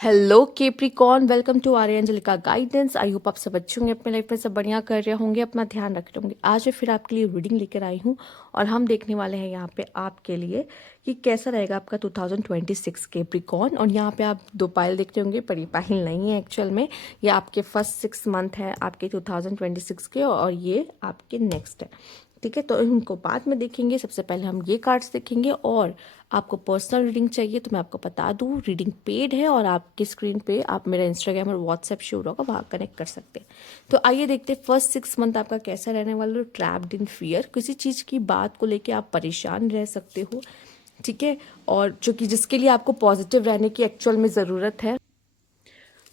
Hello Capricorn, welcome to Arya Anjalika guidance. I hope आप सब अच्छे होंगे, अपने लाइफ में सब बढ़िया कर रहे होंगे, अपना ध्यान रख रहे होंगे। आज मैं फिर आपके लिए रीडिंग लेकर आई हूँ और हम देखने वाले हैं यहाँ पे आपके लिए कि कैसा रहेगा आपका 2026 केप्रिकॉन। और यहाँ पे आप दो पायल देख रहे होंगे, पर ये पायल नहीं है एक्चुअल में। ये आपके फर्स्ट 6 मंथ है आपके 2026 के और ये आपके नेक्स्ट है। ठीक है, तो इनको बाद में देखेंगे। सबसे पहले हम ये कार्ड्स देखेंगे और आपको पर्सनल रीडिंग चाहिए तो मैं आपको बता दूं, रीडिंग पेड है और आपकी स्क्रीन पे आप मेरा इंस्टाग्राम और व्हाट्सएप शो होगा, वहाँ कनेक्ट कर सकते हैं। तो आइए देखते हैं फर्स्ट 6 मंथ आपका कैसा रहने वाला। ट्रैप्ड इन फियर, किसी चीज़ की बात को लेके आप परेशान रह सकते हो। ठीक है, और जो कि जिसके लिए आपको पॉजिटिव रहने की एक्चुअल में ज़रूरत है,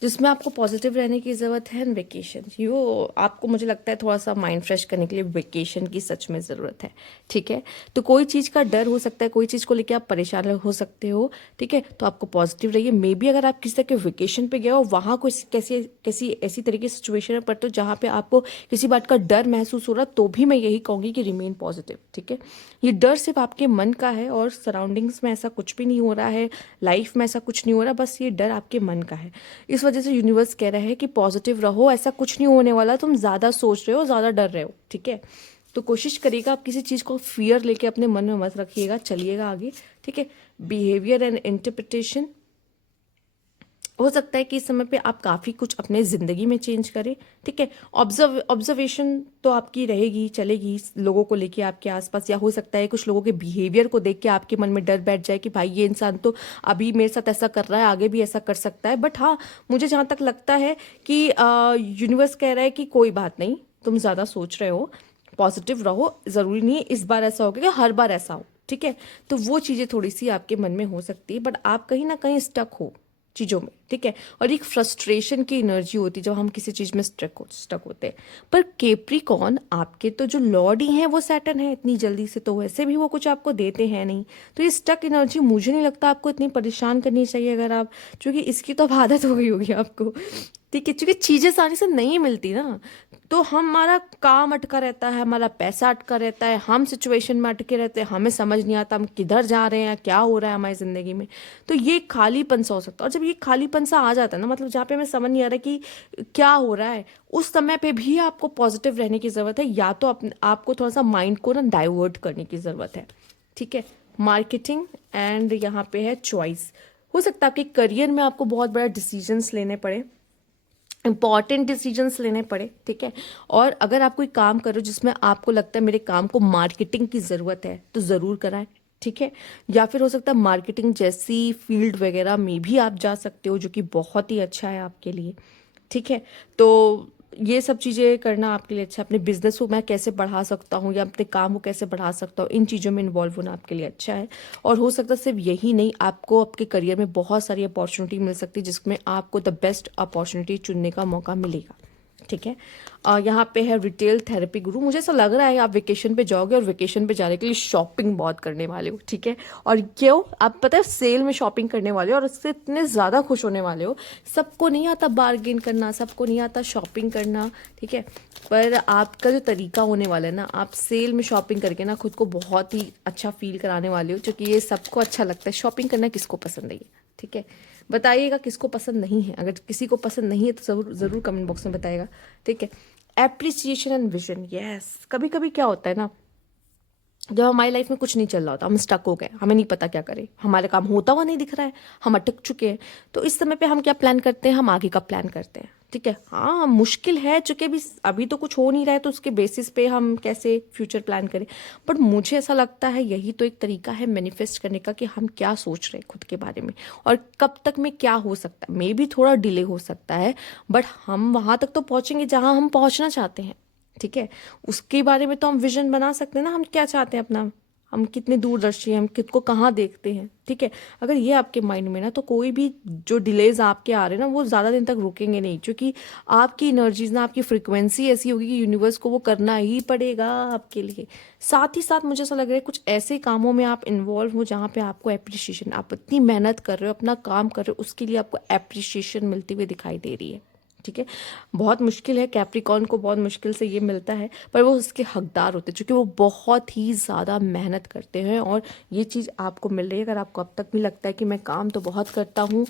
जिसमें आपको पॉजिटिव रहने की ज़रूरत है। वेकेशन, यो आपको मुझे लगता है थोड़ा सा माइंड फ्रेश करने के लिए वेकेशन की सच में ज़रूरत है। ठीक है, तो कोई चीज़ का डर हो सकता है, कोई चीज़ को लेकर आप परेशान हो सकते हो। ठीक है, तो आपको पॉजिटिव रहिए। मे बी अगर आप किसी तरह के वेकेशन पे गए हो, वहाँ कोई कैसी कैसी ऐसी तरह की सिचुएशन में पड़ते हो जहाँ पे आपको किसी बात का डर महसूस हो रहा, तो भी मैं यही कहूँगी कि रिमेन पॉजिटिव। ठीक है, ये डर सिर्फ आपके मन का है और सराउंडिंग्स में ऐसा कुछ भी नहीं हो रहा है, लाइफ में ऐसा कुछ नहीं हो रहा, बस ये डर आपके मन का है। इस वजह से यूनिवर्स कह रहा है कि पॉजिटिव रहो, ऐसा कुछ नहीं होने वाला, तुम ज़्यादा सोच रहे हो, ज़्यादा डर रहे हो। ठीक है, तो कोशिश करिएगा आप किसी चीज़ को फियर लेके अपने मन में मत रखिएगा, चलिएगा आगे। ठीक है, बिहेवियर एंड इंटरप्रिटेशन, हो सकता है कि इस समय पे आप काफ़ी कुछ अपने ज़िंदगी में चेंज करें। ठीक है, ऑब्जर्वेशन तो आपकी रहेगी, चलेगी लोगों को लेके आपके आसपास, या हो सकता है कुछ लोगों के बिहेवियर को देख के आपके मन में डर बैठ जाए कि भाई ये इंसान तो अभी मेरे साथ ऐसा कर रहा है, आगे भी ऐसा कर सकता है। बट हाँ, मुझे जहाँ तक लगता है कि यूनिवर्स कह रहा है कि कोई बात नहीं, तुम ज़्यादा सोच रहे हो, पॉजिटिव रहो। ज़रूरी नहीं है इस बार ऐसा हो कि हर बार ऐसा हो। ठीक है, तो वो चीज़ें थोड़ी सी आपके मन में हो सकती है, बट आप कहीं ना कहीं स्टक हो चीज़ों में। ठीक है, और एक फ्रस्ट्रेशन की एनर्जी होती है जब हम किसी चीज़ में स्टक होते हैं। पर केप्रिकॉन, आपके तो जो लॉर्ड ही हैं वो सैटर्न है, इतनी जल्दी से तो वैसे भी वो कुछ आपको देते हैं नहीं। तो ये स्टक एनर्जी मुझे नहीं लगता आपको इतनी परेशान करनी चाहिए, अगर आप, क्योंकि इसकी तो अब आदत हो गई होगी आपको। ठीक है, क्योंकि चीज़ें आसानी से नहीं मिलती ना, तो हमारा काम अटका रहता है, हमारा पैसा अटका रहता है, हम सिचुएशन में अटके रहते हैं, हमें समझ नहीं आता हम किधर जा रहे हैं, क्या हो रहा है हमारी ज़िंदगी में। तो ये खालीपन सा हो सकता है, और जब ये खालीपन सा आ जाता है ना, मतलब जहाँ पे हमें समझ नहीं आ रहा कि क्या हो रहा है, उस समय पे भी आपको पॉजिटिव रहने की ज़रूरत है, या तो आपको थोड़ा सा माइंड को ना डाइवर्ट करने की ज़रूरत है। ठीक है, मार्केटिंग एंड यहाँ पे है चॉइस। हो सकता है आपके करियर में आपको बहुत बड़ा डिसीजंस लेने पड़े, इंपॉर्टेंट डिसीजंस लेने पड़े। ठीक है, और अगर आप कोई काम करो जिसमें आपको लगता है मेरे काम को मार्केटिंग की ज़रूरत है, तो ज़रूर कराएं। ठीक है, या फिर हो सकता है मार्केटिंग जैसी फील्ड वगैरह में भी आप जा सकते हो, जो कि बहुत ही अच्छा है आपके लिए। ठीक है, तो ये सब चीज़ें करना आपके लिए अच्छा है। अपने बिजनेस को मैं कैसे बढ़ा सकता हूँ या अपने काम को कैसे बढ़ा सकता हूँ, इन चीज़ों में इन्वॉल्व होना आपके लिए अच्छा है। और हो सकता है सिर्फ यही नहीं, आपको आपके करियर में बहुत सारी अपॉर्चुनिटी मिल सकती है जिसमें आपको द बेस्ट अपॉर्चुनिटी चुनने का मौका मिलेगा। ठीक है, यहाँ पे है रिटेल थेरेपी गुरु। मुझे ऐसा लग रहा है आप वेकेशन पे जाओगे और वेकेशन पे जाने के लिए शॉपिंग बहुत करने वाले हो। ठीक है, और क्यों, आप पता है सेल में शॉपिंग करने वाले हो और उससे इतने ज़्यादा खुश होने वाले हो। सबको नहीं आता बार्गेन करना, सबको नहीं आता शॉपिंग करना। ठीक है, पर आपका जो तरीका होने वाला है ना, आप सेल में शॉपिंग करके ना खुद को बहुत ही अच्छा फील कराने वाले हो, क्योंकि ये सबको अच्छा लगता है। शॉपिंग करना किसको पसंद है ये? ठीक है, बताइएगा किसको पसंद नहीं है। अगर किसी को पसंद नहीं है तो ज़रूर ज़रूर कमेंट बॉक्स में बताइएगा। ठीक है, एप्रिसिएशन एंड विजन, यस। कभी कभी क्या होता है ना, जब हमारी लाइफ में कुछ नहीं चल रहा होता, हम स्टक हो गए, हमें नहीं पता क्या करें, हमारे काम होता हुआ नहीं दिख रहा है, हम अटक चुके हैं, तो इस समय पे हम क्या प्लान करते हैं, हम आगे का प्लान करते हैं। ठीक है, हाँ मुश्किल है, चूंकि अभी तो कुछ हो नहीं रहा है, तो उसके बेसिस पे हम कैसे फ्यूचर प्लान करें। बट मुझे ऐसा लगता है यही तो एक तरीका है मैनिफेस्ट करने का, कि हम क्या सोच रहे हैं खुद के बारे में और कब तक में क्या हो सकता है। मे भी थोड़ा डिले हो सकता है, बट हम वहां तक तो पहुंचेंगे जहां हम पहुंचना चाहते हैं। ठीक है, उसके बारे में तो हम विजन बना सकते हैं ना, हम क्या चाहते हैं अपना, हम कितने दूरदर्शी हैं, हम खुद को कहाँ देखते हैं। ठीक है, अगर ये आपके माइंड में ना, तो कोई भी जो डिलेज आपके आ रहे हैं ना, वो ज़्यादा दिन तक रुकेंगे नहीं, क्योंकि आपकी एनर्जीज ना, आपकी फ्रिक्वेंसी ऐसी होगी कि यूनिवर्स को वो करना ही पड़ेगा आपके लिए। साथ ही साथ मुझे ऐसा लग रहा है कुछ ऐसे कामों में आप इन्वॉल्व हो जहाँ पे आपको एप्रिशिएशन, आप इतनी मेहनत कर रहे हो, अपना काम कर रहे हो, उसके लिए आपको एप्रिशिएशन मिलती हुई दिखाई दे रही है। ठीक है। बहुत मुश्किल है, कैप्रिकॉर्न को बहुत मुश्किल से ये मिलता है, पर वो उसके हकदार होते हैं क्योंकि वो बहुत ही ज़्यादा मेहनत करते हैं और ये चीज़ आपको मिल रही है। अगर आपको अब तक भी लगता है कि मैं काम तो बहुत करता हूँ,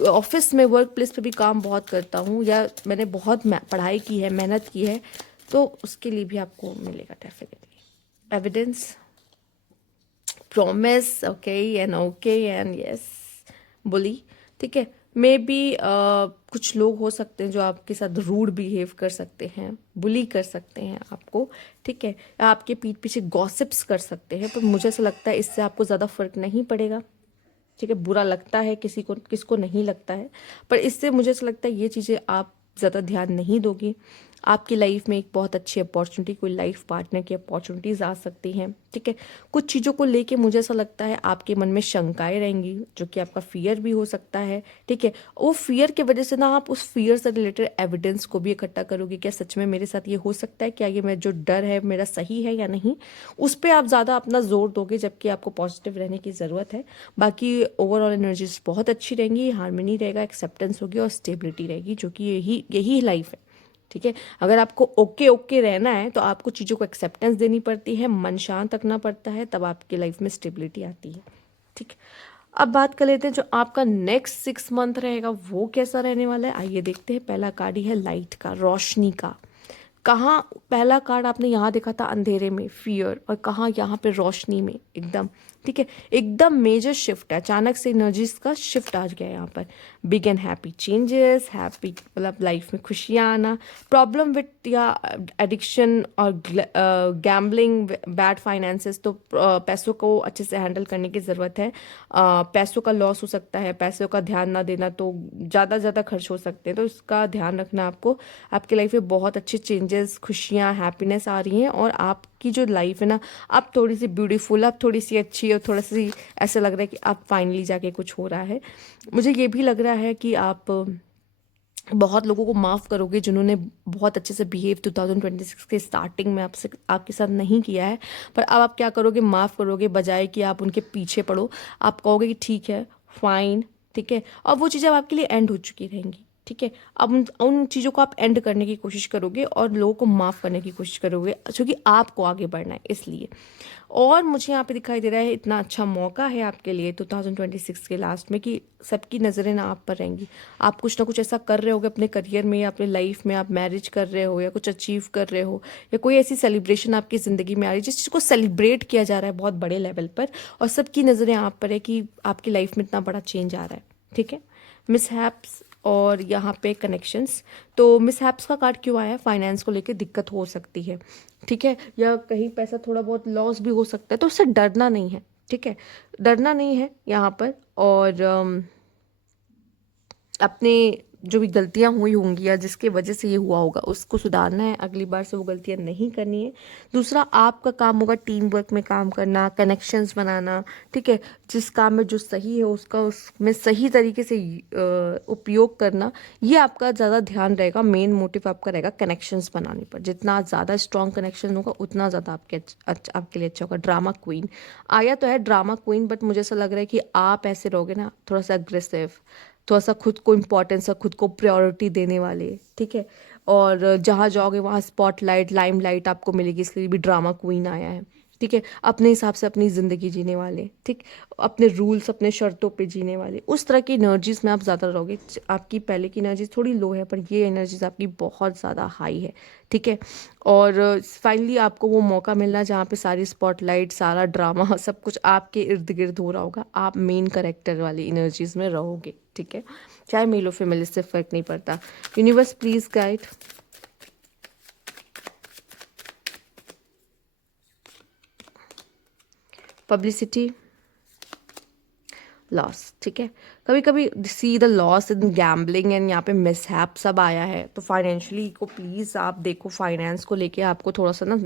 ऑफिस में वर्क प्लेस पे भी काम बहुत करता हूँ, या मैंने बहुत पढ़ाई की है, मेहनत की है, तो उसके लिए भी आपको मिलेगा definitely evidence, promise, okay and yes, bully. ठीक है। मे बी कुछ लोग हो सकते हैं जो आपके साथ रूड बिहेव कर सकते हैं, बुली कर सकते हैं आपको, ठीक है, या आपके पीठ पीछे गॉसिप्स कर सकते हैं, पर मुझे ऐसा लगता है इससे आपको ज़्यादा फर्क नहीं पड़ेगा। ठीक है, बुरा लगता है किसी को, किसको नहीं लगता है, पर इससे मुझे ऐसा लगता है ये चीज़ें आप ज़्यादा ध्यान नहीं दोगी। आपकी लाइफ में एक बहुत अच्छी अपॉर्चुनिटी, कोई लाइफ पार्टनर की अपॉर्चुनिटीज़ आ सकती हैं। ठीक है। कुछ चीज़ों को लेके मुझे ऐसा लगता है आपके मन में शंकाएं रहेंगी, जो कि आपका फियर भी हो सकता है। ठीक है। वो फियर की वजह से ना आप उस फियर से रिलेटेड एविडेंस को भी इकट्ठा करोगे, क्या सच में मेरे साथ ये हो सकता है, क्या ये मेरा जो डर है मेरा सही है या नहीं, उस पर आप ज़्यादा अपना जोर दोगे, जबकि आपको पॉजिटिव रहने की ज़रूरत है। बाकी ओवरऑल एनर्जीज बहुत अच्छी रहेंगी, हार्मनी रहेगा, एक्सेप्टेंस होगी और स्टेबिलिटी रहेगी, जो कि यही यही लाइफ है। ठीक है। अगर आपको ओके ओके रहना है तो आपको चीज़ों को एक्सेप्टेंस देनी पड़ती है, मन शांत रखना पड़ता है, तब आपकी लाइफ में स्टेबिलिटी आती है। ठीक। अब बात कर लेते हैं जो आपका नेक्स्ट 6 मंथ रहेगा वो कैसा रहने वाला है। आइए देखते हैं। पहला कार्ड ही है लाइट का, रोशनी का। कहाँ पहला कार्ड आपने यहाँ देखा था अंधेरे में, फियर, और कहाँ यहाँ पे रोशनी में एकदम। ठीक है। एकदम मेजर शिफ्ट है, अचानक से एनर्जीज का शिफ्ट आ गया है यहाँ पर। Big and happy changes, happy मतलब लाइफ में खुशियाँ आना, प्रॉब्लम विथ या एडिक्शन और गैम्बलिंग, बैड फाइनेंसेस, तो पैसों को अच्छे से हैंडल करने की ज़रूरत है। पैसों का लॉस हो सकता है, पैसों का ध्यान ना देना, तो ज़्यादा खर्च हो सकते हैं, तो इसका ध्यान रखना आपको। आपकी लाइफ में बहुत अच्छे चेंजेस, खुशियाँ, हैप्पीनेस आ रही हैं, और आपकी जो लाइफ है ना, आप थोड़ी सी ब्यूटीफुल, आप थोड़ी सी अच्छी, और थोड़ा सी ऐसा लग रहा है कि आप फाइनली जाके कुछ हो रहा है। मुझे ये भी लग रहा है कि आप बहुत लोगों को माफ़ करोगे जिन्होंने बहुत अच्छे से बिहेव 2026 के स्टार्टिंग में आपसे आपके साथ नहीं किया है, पर अब आप क्या करोगे, माफ़ करोगे, बजाय कि आप उनके पीछे पड़ो। आप कहोगे कि ठीक है, फाइन, ठीक है, और वो चीज़ें अब आपके लिए एंड हो चुकी रहेंगी। ठीक है। अब उन उन चीज़ों को आप एंड करने की कोशिश करोगे और लोगों को माफ़ करने की कोशिश करोगे, क्योंकि आपको आगे बढ़ना है इसलिए। और मुझे यहाँ पे दिखाई दे रहा है इतना अच्छा मौका है आपके लिए 2026 के लास्ट में कि सबकी नज़रें ना आप पर रहेंगी। आप कुछ ना कुछ ऐसा कर रहे होगे अपने करियर में या अपने लाइफ में, आप मैरिज कर रहे हो या कुछ अचीव कर रहे हो, या कोई ऐसी सेलिब्रेशन आपकी ज़िंदगी में आ रही है जिस चीज़ को सेलिब्रेट किया जा रहा है बहुत बड़े लेवल पर, और सबकी नज़रें आप पर है कि आपकी लाइफ में इतना बड़ा चेंज आ रहा है। ठीक है। मिसहैप्स और यहाँ पे कनेक्शंस, तो मिसहैप्स का कार्ड क्यों आया है, फाइनेंस को लेकर दिक्कत हो सकती है। ठीक है। या कहीं पैसा थोड़ा बहुत लॉस भी हो सकता है, तो उससे डरना नहीं है। ठीक है। डरना नहीं है यहाँ पर। और अपने जो भी गलतियां हुई होंगी या जिसके वजह से ये हुआ होगा उसको सुधारना है, अगली बार से वो गलतियां नहीं करनी है। दूसरा आपका काम होगा टीम वर्क में काम करना, कनेक्शंस बनाना। ठीक है। जिस काम में जो सही है उसका उसमें सही तरीके से उपयोग करना, ये आपका ज़्यादा ध्यान रहेगा। मेन मोटिव आपका रहेगा कनेक्शंस बनाने पर। जितना ज़्यादा स्ट्रॉन्ग कनेक्शन होगा उतना ज़्यादा आपके लिए अच्छा होगा। ड्रामा क्वीन आया तो है, ड्रामा क्वीन, बट मुझे ऐसा लग रहा है कि आप ऐसे रहोगे ना, थोड़ा सा अग्रेसिव, थोड़ा सा खुद को इम्पोर्टेंस और खुद को प्रायोरिटी देने वाले। ठीक है। और जहाँ जाओगे वहाँ स्पॉटलाइट, लाइमलाइट आपको मिलेगी, इसलिए भी ड्रामा क्वीन आया है। ठीक है। अपने हिसाब से अपनी ज़िंदगी जीने वाले, ठीक, अपने रूल्स अपने शर्तों पे जीने वाले, उस तरह की एनर्जीज में आप ज़्यादा रहोगे। आपकी पहले की एनर्जीज थोड़ी लो है, पर ये एनर्जीज आपकी बहुत ज़्यादा हाई है। ठीक है। और फाइनली आपको वो मौका मिलना जहाँ पे सारी स्पॉटलाइट, सारा ड्रामा, सब कुछ आपके इर्द गिर्द हो रहा होगा, आप मेन करेक्टर वाली एनर्जीज में रहोगे। ठीक है। चाहे मेल हो फीमेल, इससे फर्क नहीं पड़ता। Universe please guide. Publicity, loss. ठीक है। कभी कभी see the loss in gambling and यहाँ पे मिसहैप सब आया है, तो फाइनेंशियली को प्लीज़ आप देखो। फाइनेंस को लेके आपको थोड़ा सा ना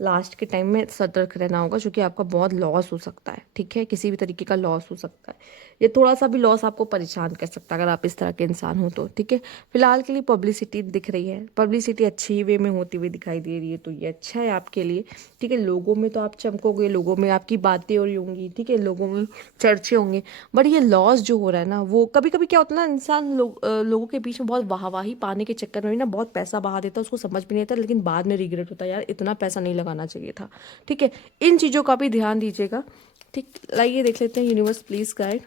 लास्ट के टाइम में सतर्क रहना होगा, क्योंकि आपका बहुत लॉस हो सकता है, ठीक है, किसी भी तरीके का लॉस हो सकता है। ये थोड़ा सा भी लॉस आपको परेशान कर सकता है अगर आप इस तरह के इंसान हो तो, ठीक है। फिलहाल के लिए पब्लिसिटी दिख रही है, पब्लिसिटी अच्छी ही वे में होती हुई दिखाई दे रही है, तो ये अच्छा है आपके लिए, ठीक है। लोगों में तो आप चमकोगे, लोगों में आपकी बातें हो रही होंगी, ठीक है, लोगों में चर्चे होंगे। बट ये लॉस जो हो रहा है ना, वो कभी कभी क्या होता है ना, इंसान लोगों के बीच में बहुत वाहवाही पाने के चक्कर में भी ना बहुत पैसा बहा देता है, उसको समझ भी नहीं आता, लेकिन बाद में रिग्रेट होता है, यार इतना पैसा नहीं लगाना चाहिए था, ठीक है। इन चीज़ों का भी ध्यान दीजिएगा, ठीक। लाइए देख लेते हैं यूनिवर्स प्लीज गाइड।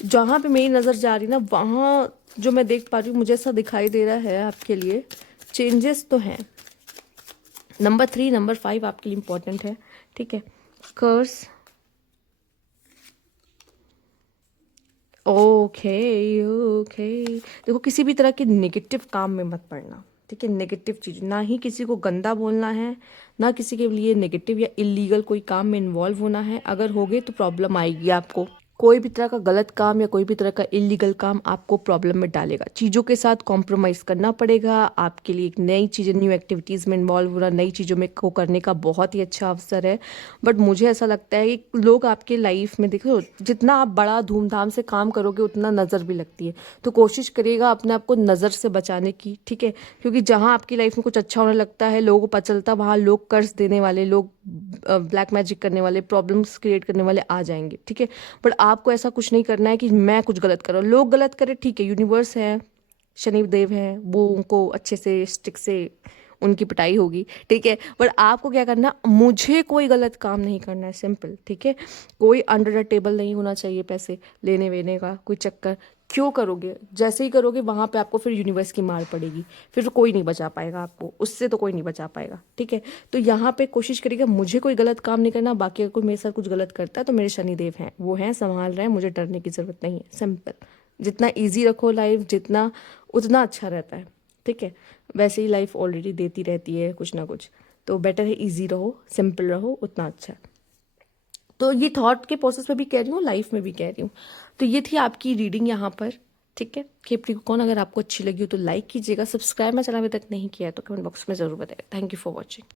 जहाँ पे मेरी नज़र जा रही ना, वहाँ जो मैं देख पा रही हूँ, मुझे ऐसा दिखाई दे रहा है आपके लिए चेंजेस तो हैं। नंबर 3 नंबर 5 आपके लिए इंपॉर्टेंट है, ठीक है। कर्स, ओके ओके। देखो, किसी भी तरह के नेगेटिव काम में मत पड़ना, ठीक है। नेगेटिव चीज़, ना ही किसी को गंदा बोलना है, ना किसी के लिए नेगेटिव या इलीगल कोई काम में इन्वॉल्व होना है। अगर हो गए तो प्रॉब्लम आएगी आपको। कोई भी तरह का गलत काम या कोई भी तरह का इलीगल काम आपको प्रॉब्लम में डालेगा। चीज़ों के साथ कॉम्प्रोमाइज़ करना पड़ेगा आपके लिए। एक नई चीज़ें, न्यू एक्टिविटीज़ में इन्वॉल्व होना, नई चीज़ों में को करने का बहुत ही अच्छा अवसर है। बट मुझे ऐसा लगता है कि लोग आपके लाइफ में, देखो, जितना आप बड़ा धूमधाम से काम करोगे उतना नज़र भी लगती है, तो कोशिश करिएगा अपने आप को नज़र से बचाने की, ठीक है। क्योंकि जहाँ आपकी लाइफ में कुछ अच्छा होने लगता है, लोगों को पता चलता है, वहाँ लोग कर्ज देने वाले, लोग ब्लैक मैजिक करने वाले, प्रॉब्लम्स क्रिएट करने वाले आ जाएंगे, ठीक है। बट आपको ऐसा कुछ नहीं करना है कि मैं कुछ गलत कर रहा हूँ, लोग गलत करें, ठीक है, यूनिवर्स है, शनिदेव है, वो उनको अच्छे से स्टिक से उनकी पिटाई होगी, ठीक है। पर आपको क्या करना, मुझे कोई गलत काम नहीं करना है, सिंपल, ठीक है। कोई अंडर द टेबल नहीं होना चाहिए, पैसे लेने वेने का कोई चक्कर। क्यों करोगे, जैसे ही करोगे वहाँ पे आपको फिर यूनिवर्स की मार पड़ेगी, फिर तो कोई नहीं बचा पाएगा आपको, उससे तो कोई नहीं बचा पाएगा, ठीक है। तो यहाँ पे कोशिश करिएगा मुझे कोई गलत काम नहीं करना। बाकी अगर कोई मेरे साथ कुछ गलत करता है तो मेरे शनिदेव हैं, वो हैं, संभाल रहे हैं, मुझे डरने की ज़रूरत नहीं है, सिंपल। जितना ईजी रखो लाइफ, जितना उतना अच्छा रहता है, ठीक है। वैसे ही लाइफ ऑलरेडी देती रहती है कुछ ना कुछ, तो बेटर है इजी रहो, सिंपल रहो, उतना अच्छा है। तो ये थॉट के प्रोसेस में भी कह रही हूँ, लाइफ में भी कह रही हूँ। तो ये थी आपकी रीडिंग यहाँ पर, ठीक है। खेपड़ी को कौन, अगर आपको अच्छी लगी हो तो लाइक कीजिएगा, सब्सक्राइब मेरा चैनल अभी तक नहीं किया है तो कमेंट बॉक्स में ज़रूर बताइएगा। Thank you for watching.